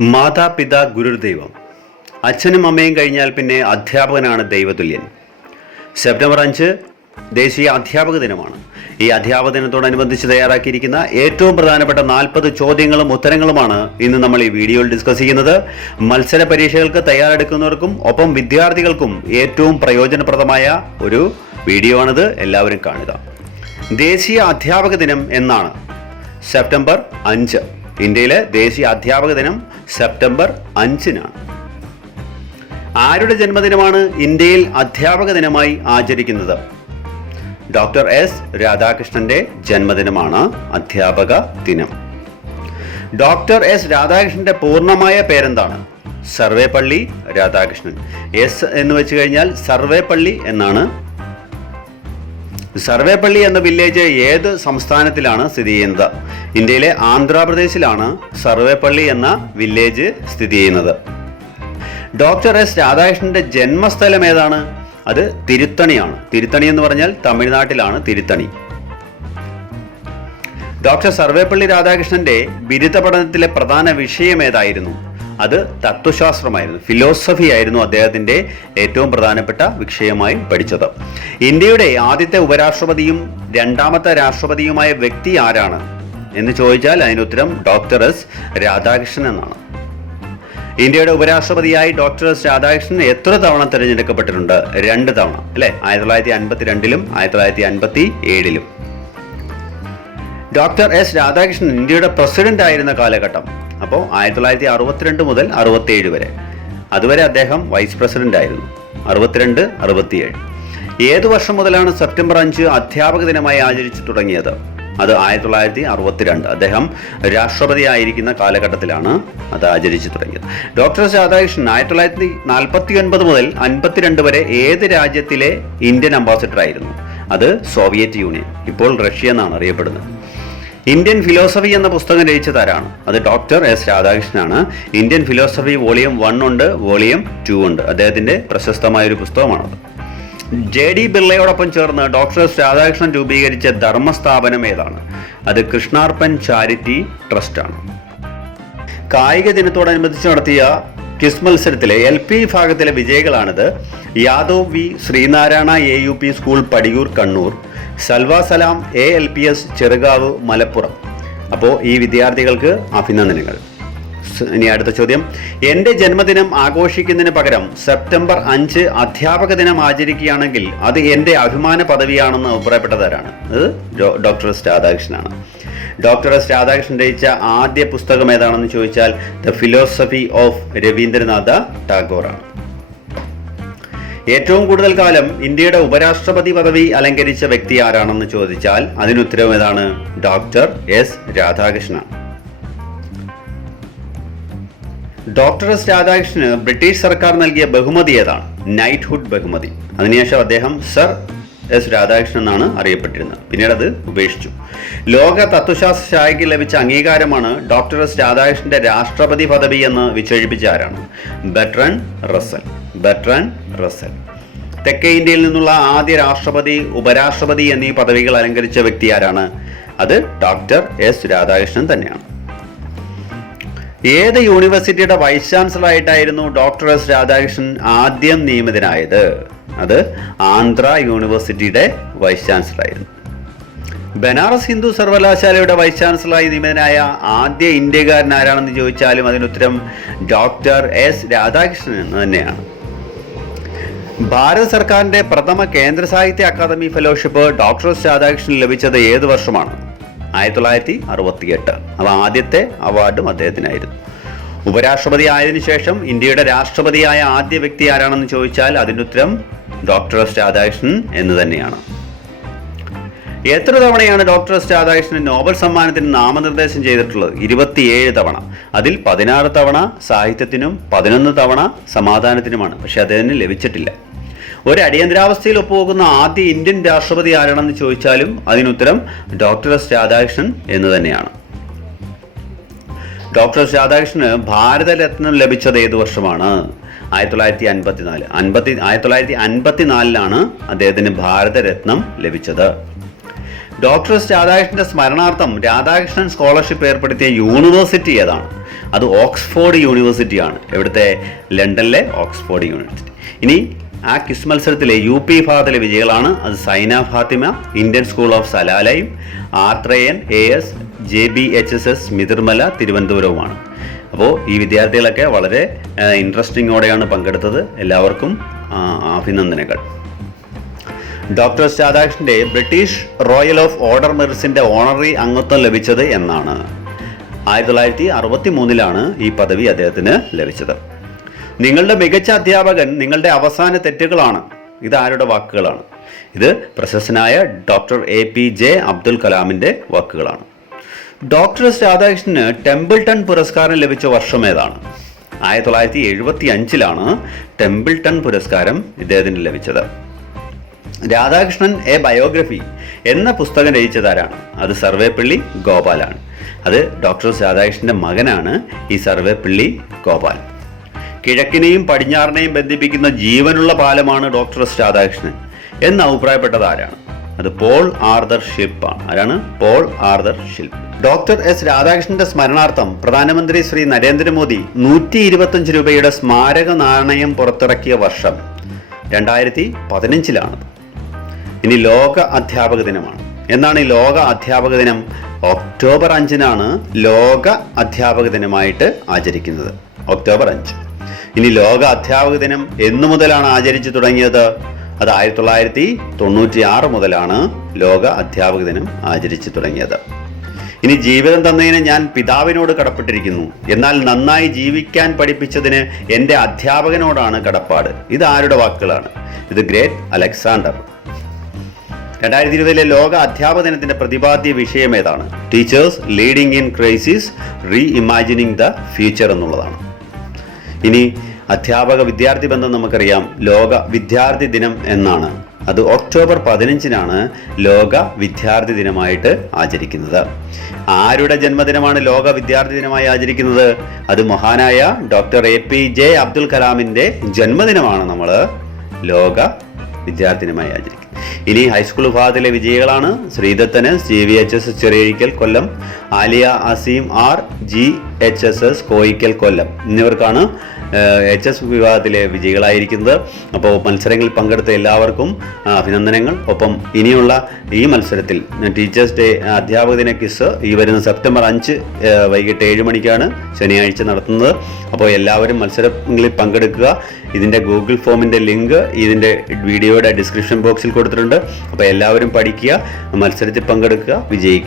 മാതാപിത ഗുരുദൈവം അച്ഛനും അമ്മയും കഴിഞ്ഞാൽ പിന്നെ അധ്യാപകനാണ് ദൈവതുല്യൻ. സെപ്റ്റംബർ അഞ്ച് ദേശീയ അധ്യാപക ദിനമാണ്. ഈ അധ്യാപക ദിനത്തോടനുബന്ധിച്ച് തയ്യാറാക്കിയിരിക്കുന്ന ഏറ്റവും പ്രധാനപ്പെട്ട നാൽപ്പത് ചോദ്യങ്ങളും ഉത്തരങ്ങളുമാണ് ഇന്ന് നമ്മൾ ഈ വീഡിയോയിൽ ഡിസ്കസ് ചെയ്യുന്നത്. മത്സര പരീക്ഷകൾക്ക് തയ്യാറെടുക്കുന്നവർക്കും ഒപ്പം വിദ്യാർത്ഥികൾക്കും ഏറ്റവും പ്രയോജനപ്രദമായ ഒരു വീഡിയോ ആണിത്. എല്ലാവരും കാണുക. ദേശീയ അധ്യാപക ദിനം എന്നാണ് സെപ്റ്റംബർ അഞ്ച്. ഇന്ത്യയിലെ ദേശീയ അധ്യാപക ദിനം സെപ്റ്റംബർ അഞ്ചിനാണ്. ആരുടെ ജന്മദിനമാണ് ഇന്ത്യയിൽ അധ്യാപക ദിനമായി ആചരിക്കുന്നത്? ഡോക്ടർ എസ് രാധാകൃഷ്ണന്റെ ജന്മദിനമാണ് അധ്യാപക ദിനം. ഡോക്ടർ എസ് രാധാകൃഷ്ണന്റെ പൂർണമായ പേരെന്താണ്? സർവേപ്പള്ളി രാധാകൃഷ്ണൻ. എസ് എന്ന് വെച്ച് കഴിഞ്ഞാൽ സർവേപ്പള്ളി എന്നാണ് സർവേപ്പള്ളി എന്ന വില്ലേജ് ഏത് സംസ്ഥാനത്തിലാണ് സ്ഥിതി ചെയ്യുന്നത്? ഇന്ത്യയിലെ ആന്ധ്രാപ്രദേശിലാണ് സർവേപ്പള്ളി എന്ന വില്ലേജ് സ്ഥിതി ചെയ്യുന്നത്. ഡോക്ടർ എസ് രാധാകൃഷ്ണന്റെ ജന്മസ്ഥലം ഏതാണ്? അത് തിരുത്തണിയാണ്. തിരുത്തണി എന്ന് പറഞ്ഞാൽ തമിഴ്നാട്ടിലാണ് തിരുത്തണി. ഡോക്ടർ സർവേപ്പള്ളി രാധാകൃഷ്ണന്റെ ബിരുദ പഠനത്തിലെ പ്രധാന വിഷയം ഏതായിരുന്നു? അത് തത്വശാസ്ത്രമായിരുന്നു. ഫിലോസഫി ആയിരുന്നു അദ്ദേഹത്തിന്റെ ഏറ്റവും പ്രധാനപ്പെട്ട വിഷയമായി പഠിച്ചത്. ഇന്ത്യയുടെ ആദ്യത്തെ ഉപരാഷ്ട്രപതിയും രണ്ടാമത്തെ രാഷ്ട്രപതിയുമായ വ്യക്തി ആരാണ് എന്ന് ചോദിച്ചാൽ അതിനുത്തരം ഡോക്ടർ എസ് രാധാകൃഷ്ണൻ എന്നാണ്. ഇന്ത്യയുടെ ഉപരാഷ്ട്രപതിയായി ഡോക്ടർ എസ് രാധാകൃഷ്ണൻ എത്ര തവണ തിരഞ്ഞെടുക്കപ്പെട്ടിട്ടുണ്ട്? രണ്ട് തവണ അല്ലേ? ആയിരത്തി തൊള്ളായിരത്തി അൻപത്തി രണ്ടിലും ആയിരത്തി തൊള്ളായിരത്തി അൻപത്തി ഏഴിലും ഡോക്ടർ എസ് രാധാകൃഷ്ണൻ ഇന്ത്യയുടെ പ്രസിഡന്റ് ആയിരുന്ന കാലഘട്ടം. അപ്പോൾ ആയിരത്തി തൊള്ളായിരത്തി അറുപത്തിരണ്ട് മുതൽ അറുപത്തിയേഴ് വരെ. അതുവരെ അദ്ദേഹം വൈസ് പ്രസിഡന്റ് ആയിരുന്നു. അറുപത്തിരണ്ട് അറുപത്തിയേഴ്. ഏത് വർഷം മുതലാണ് സെപ്റ്റംബർ അഞ്ച് അധ്യാപക ദിനമായി ആചരിച്ചു തുടങ്ങിയത്? അത് ആയിരത്തി തൊള്ളായിരത്തി അറുപത്തിരണ്ട് അദ്ദേഹം രാഷ്ട്രപതി ആയിരിക്കുന്ന കാലഘട്ടത്തിലാണ് അത് ആചരിച്ചു തുടങ്ങിയത്. ഡോക്ടർ രാധാകൃഷ്ണൻ ആയിരത്തി തൊള്ളായിരത്തി നാൽപ്പത്തി ഒൻപത് മുതൽ അൻപത്തിരണ്ട് വരെ ഏത് രാജ്യത്തിലെ ഇന്ത്യൻ അംബാസിഡർ ആയിരുന്നു? അത് സോവിയറ്റ് യൂണിയൻ ഇപ്പോൾ റഷ്യ എന്നാണ് അറിയപ്പെടുന്നത്. ഇന്ത്യൻ ഫിലോസഫി എന്ന പുസ്തകം രചിച്ചതാരാണ്? അത് ഡോക്ടർ എസ് രാധാകൃഷ്ണനാണ്. ഇന്ത്യൻ ഫിലോസഫി വോളിയം വൺ ഉണ്ട് വോളിയം ടു ഉണ്ട്. അദ്ദേഹത്തിന്റെ പ്രശസ്തമായ ഒരു പുസ്തകമാണത്. ജെ ഡി ബിർളയോടൊപ്പം ചേർന്ന് ഡോക്ടർ എസ് രാധാകൃഷ്ണൻ രൂപീകരിച്ച ധർമ്മസ്ഥാപനം ഏതാണ്? അത് കൃഷ്ണാർപ്പൻ ചാരിറ്റി ട്രസ്റ്റാണ് കായിക ദിനത്തോടനുബന്ധിച്ച് നടത്തിയ ക്വിസ് മത്സരത്തിലെ എൽ പി വിഭാഗത്തിലെ വിജയികളാണിത്. Yadav V Sreenarayana A U P school Padiyoor Kannur Salva Salam A L P S Cherukav Malappuram. അപ്പോൾ ഈ വിദ്യാർത്ഥികൾക്ക് അഭിനന്ദനങ്ങൾ. ഇനി അടുത്ത ചോദ്യം. എന്റെ ജന്മദിനം ആഘോഷിക്കുന്നതിന് പകരം സെപ്റ്റംബർ അഞ്ച് അധ്യാപക ദിനം ആചരിക്കുകയാണെങ്കിൽ അത് എന്റെ അഭിമാന പദവിയാണെന്ന് അഭിപ്രായപ്പെട്ടതാരാണ് അത് ഡോക്ടർ എസ് രാധാകൃഷ്ണനാണ്. ഡോക്ടർ എസ് രാധാകൃഷ്ണൻ രചിച്ച ആദ്യ പുസ്തകം ഏതാണെന്ന് ചോദിച്ചാൽ ദ ഫിലോസഫി ഓഫ് രവീന്ദ്രനാഥ ടാഗോറാണ്. ഏറ്റവും കൂടുതൽ കാലം ഇന്ത്യയുടെ ഉപരാഷ്ട്രപതി പദവി അലങ്കരിച്ച വ്യക്തി ആരാണെന്ന് ചോദിച്ചാൽ അതിനുത്തരം ഏതാണ്? Doctor S Radhakrishnan doctor S രാധാകൃഷ്ണന് ബ്രിട്ടീഷ് സർക്കാർ നൽകിയ ബഹുമതി ഏതാണ്? നൈറ്റ്ഹുഡ് ബഹുമതി. അതിനുശേഷം അദ്ദേഹം സർ എസ് രാധാകൃഷ്ണൻ എന്നാണ് അറിയപ്പെട്ടിരുന്നത്. പിന്നീട് അത് ഉപേക്ഷിച്ചു. ലോക തത്വശാസ്ത്ര ശാഖയ്ക്ക് ലഭിച്ച അംഗീകാരമാണ് ഡോക്ടർ എസ് രാധാകൃഷ്ണന്റെ രാഷ്ട്രപതി പദവി എന്ന് വിശേഷിപ്പിച്ച ആരാണ്? ബെട്രൻ റസൽ ബെട്രൻ റസൽ തെക്കേ ഇന്ത്യയിൽ നിന്നുള്ള ആദ്യ രാഷ്ട്രപതി ഉപരാഷ്ട്രപതി എന്നീ പദവികൾ അലങ്കരിച്ച വ്യക്തി ആരാണ്? അത് ഡോക്ടർ എസ് രാധാകൃഷ്ണൻ തന്നെയാണ്. ഏത് യൂണിവേഴ്സിറ്റിയുടെ വൈസ് ചാൻസലർ ആയിട്ടായിരുന്നു ഡോക്ടർ എസ് രാധാകൃഷ്ണൻ ആദ്യം നിയമിതനായത്? അത് ആന്ധ്ര യൂണിവേഴ്സിറ്റിയുടെ വൈസ് ചാൻസലർ ആയിരുന്നു. ബനാറസ് ഹിന്ദു സർവകലാശാലയുടെ വൈസ് ചാൻസലറായി നിയമിതനായ ആദ്യ ഇന്ത്യക്കാരൻ ആരാണെന്ന് ചോദിച്ചാലും അതിനുത്തരം ഡോക്ടർ എസ് രാധാകൃഷ്ണൻ എന്ന് തന്നെയാണ്. ഭാരത സർക്കാരിന്റെ പ്രഥമ Kendra Sahitya Akademi fellowship doctor S Radhakrishnan ലഭിച്ചത് ഏത് വർഷമാണ്? ആയിരത്തി തൊള്ളായിരത്തി അറുപത്തിയെട്ട് അത് ആദ്യത്തെ അവാർഡും അദ്ദേഹത്തിനായിരുന്നു. ഉപരാഷ്ട്രപതി ആയതിനു ശേഷം ഇന്ത്യയുടെ രാഷ്ട്രപതിയായ ആദ്യ വ്യക്തി ആരാണെന്ന് ചോദിച്ചാൽ അതിന്റെ അതിനുത്തരം ഡോക്ടർ എസ് രാധാകൃഷ്ണൻ എന്ന് തന്നെയാണ്. എത്ര തവണയാണ് ഡോക്ടർ എസ് രാധാകൃഷ്ണൻ നോബൽ സമ്മാനത്തിന് നാമനിർദ്ദേശം ചെയ്തിട്ടുള്ളത്? ഇരുപത്തിയേഴ് തവണ. അതിൽ പതിനാറ് തവണ സാഹിത്യത്തിനും പതിനൊന്ന് തവണ സമാധാനത്തിനുമാണ്. പക്ഷെ അദ്ദേഹത്തിന് ലഭിച്ചിട്ടില്ല. ഒരു അടിയന്തരാവസ്ഥയിൽ ഒപ്പുവെക്കുന്ന ആദ്യ ഇന്ത്യൻ രാഷ്ട്രപതി ആരാണെന്ന് ചോദിച്ചാലും അതിനുത്തരം ഡോക്ടർ എസ് രാധാകൃഷ്ണൻ എന്ന് തന്നെയാണ്. ഡോക്ടർ എസ് രാധാകൃഷ്ണന് ഭാരതരത്നം ലഭിച്ചത് ഏത് വർഷമാണ്? ആയിരത്തി തൊള്ളായിരത്തി അൻപത്തി നാല് അൻപത്തി ആയിരത്തി തൊള്ളായിരത്തി അൻപത്തി നാലിലാണ് അദ്ദേഹത്തിന് ഭാരതരത്നം ലഭിച്ചത്. ഡോക്ടർ എസ് രാധാകൃഷ്ണന്റെ സ്മരണാർത്ഥം രാധാകൃഷ്ണൻ സ്കോളർഷിപ്പ് ഏർപ്പെടുത്തിയ യൂണിവേഴ്സിറ്റി ഏതാണ്? അത് ഓക്സ്ഫോർഡ് യൂണിവേഴ്സിറ്റിയാണ്. ഇവിടുത്തെ ലണ്ടനിലെ ഓക്സ്ഫോർഡ് യൂണിവേഴ്സിറ്റി. ഇനി ആ ക്വിസ് മത്സരത്തിലെ യു പി വിഭാഗത്തിലെ വിജയികളാണ്. അത് Saina Fathima Indian school of സലാലയും Athrayan A S J B H S S Mithirmala തിരുവനന്തപുരവുമാണ്. അപ്പോൾ ഈ വിദ്യാർത്ഥികളൊക്കെ വളരെ ഇൻട്രസ്റ്റിങ്ങോടെയാണ് പങ്കെടുത്തത്. എല്ലാവർക്കും അഭിനന്ദനങ്ങൾ. ഡോക്ടർ രാധാകൃഷ്ണന്റെ ബ്രിട്ടീഷ് റോയൽ ഓഫ് ഓർഡർ മെറിസിന്റെ ഓണറി അംഗത്വം ലഭിച്ചത് എന്നാണ്. ആയിരത്തി തൊള്ളായിരത്തി അറുപത്തി മൂന്നിലാണ് ഈ പദവി അദ്ദേഹത്തിന് ലഭിച്ചത്. നിങ്ങളുടെ മികച്ച അധ്യാപകൻ നിങ്ങളുടെ അവസാന തെറ്റുകളാണ്. ഇത് ആരുടെ വാക്കുകളാണ്? ഇത് പ്രശസ്തനായ doctor A P J Abdul കലാമിന്റെ വാക്കുകളാണ്. ഡോക്ടർ എസ് രാധാകൃഷ്ണന് ടെമ്പിൾട്ടൺ പുരസ്കാരം ലഭിച്ച വർഷം ഏതാണ്? ആയിരത്തി തൊള്ളായിരത്തി എഴുപത്തി അഞ്ചിലാണ് ടെമ്പിൾട്ടൺ പുരസ്കാരം ഇദ്ദേഹത്തിന് ലഭിച്ചത്. രാധാകൃഷ്ണൻ എ ബയോഗ്രഫി എന്ന പുസ്തകം രചിച്ചതാരാണ് അത് സർവേപ്പള്ളി ഗോപാലാണ്. അത് ഡോക്ടർ രാധാകൃഷ്ണന്റെ മകനാണ് ഈ സർവേപ്പള്ളി ഗോപാൽ. കിഴക്കിനെയും പടിഞ്ഞാറിനെയും ബന്ധിപ്പിക്കുന്ന ജീവനുള്ള പാലമാണ് ഡോക്ടർ എസ് രാധാകൃഷ്ണൻ. എന്ന് അഭിപ്രായപ്പെട്ടത് ആരാണ്? അത് പോൾ ആർദർ ഷിപ്പ് ആണ്. ആരാണ്? Paul Arthur Schilpp doctor S രാധാകൃഷ്ണന്റെ സ്മരണാർത്ഥം പ്രധാനമന്ത്രി ശ്രീ നരേന്ദ്രമോദി നൂറ്റി ഇരുപത്തഞ്ച് രൂപയുടെ സ്മാരക നാണയം പുറത്തിറക്കിയ വർഷം രണ്ടായിരത്തി പതിനഞ്ചിലാണ്. ഇനി ലോക അധ്യാപക ദിനമാണ്. എന്നാണ് ഈ ലോക അധ്യാപക ദിനം? ഒക്ടോബർ അഞ്ചിനാണ് ലോക അധ്യാപക ദിനമായിട്ട് ആചരിക്കുന്നത്. ഒക്ടോബർ അഞ്ച്. ഇനി ലോക അധ്യാപക ദിനം എന്നു മുതലാണ് ആചരിച്ചു തുടങ്ങിയത്. അത് ആയിരത്തി തൊള്ളായിരത്തി തൊണ്ണൂറ്റി ആറ് മുതലാണ് ലോക അധ്യാപക ദിനം ആചരിച്ചു തുടങ്ങിയത്. ഇനി ജീവിതം തന്നതിന് ഞാൻ പിതാവിനോട് കടപ്പെട്ടിരിക്കുന്നു. എന്നാൽ നന്നായി ജീവിക്കാൻ പഠിപ്പിച്ചതിന് എന്റെ അധ്യാപകനോടാണ് കടപ്പാട്. ഇത് ആരുടെ വാക്കുകളാണ്? ഇത് ഗ്രേറ്റ് അലക്സാണ്ടർ. രണ്ടായിരത്തി ഇരുപതിലെ ലോക അധ്യാപക ദിനത്തിന്റെ പ്രതിപാദ്യ വിഷയം ഏതാണ്? Teachers leading in crisis reimagining the future എന്നുള്ളതാണ്. ഇനി അധ്യാപക വിദ്യാർത്ഥി ബന്ധം നമുക്കറിയാം. ലോക വിദ്യാർത്ഥി ദിനം എന്നാണ്. അത് ഒക്ടോബർ പതിനഞ്ചിനാണ് ലോക വിദ്യാർത്ഥി ദിനമായിട്ട് ആചരിക്കുന്നത്. ആരുടെ ജന്മദിനമാണ് ലോക വിദ്യാർത്ഥി ദിനമായി ആചരിക്കുന്നത്? അത് മഹാനായ doctor A P J Abdul കലാമിന്റെ ജന്മദിനമാണ് നമ്മൾ ലോക വിദ്യാർത്ഥി ദിനമായി ആചരിക്കുന്നത്. ഇനി ഹൈസ്കൂൾ വിഭാഗത്തിലെ വിജയികളാണ് ശ്രീദത്തന് G V H S Cheriyazhikkal Kollam Aliya Azeem R G H S S Koyikkal Kollam. എന്നിവർക്കാണ് എച്ച് എസ് വിഭാഗത്തിലെ വിജയികളായിരിക്കുന്നത്. അപ്പോൾ മത്സരങ്ങളിൽ പങ്കെടുത്ത എല്ലാവർക്കും അഭിനന്ദനങ്ങൾ. ഒപ്പം ഇനിയുള്ള ഈ മത്സരത്തിൽ ടീച്ചേഴ്സ് ഡേ അധ്യാപക ദിന കിസ് ഈ വരുന്ന സെപ്റ്റംബർ അഞ്ച് വൈകിട്ട് ഏഴ് മണിക്കാണ് ശനിയാഴ്ച നടത്തുന്നത്. അപ്പോൾ എല്ലാവരും മത്സരങ്ങളിൽ പങ്കെടുക്കുക. ഇതിന്റെ ഗൂഗിൾ ഫോമിന്റെ ലിങ്ക് ഇതിന്റെ വീഡിയോയുടെ ഡിസ്ക്രിപ്ഷൻ ബോക്സിൽ കൊടുത്തിട്ടുണ്ട്. അപ്പോൾ എല്ലാവരും പഠിക്കുക മത്സരത്തിൽ പങ്കെടുക്കുക വിജയിക്കുക.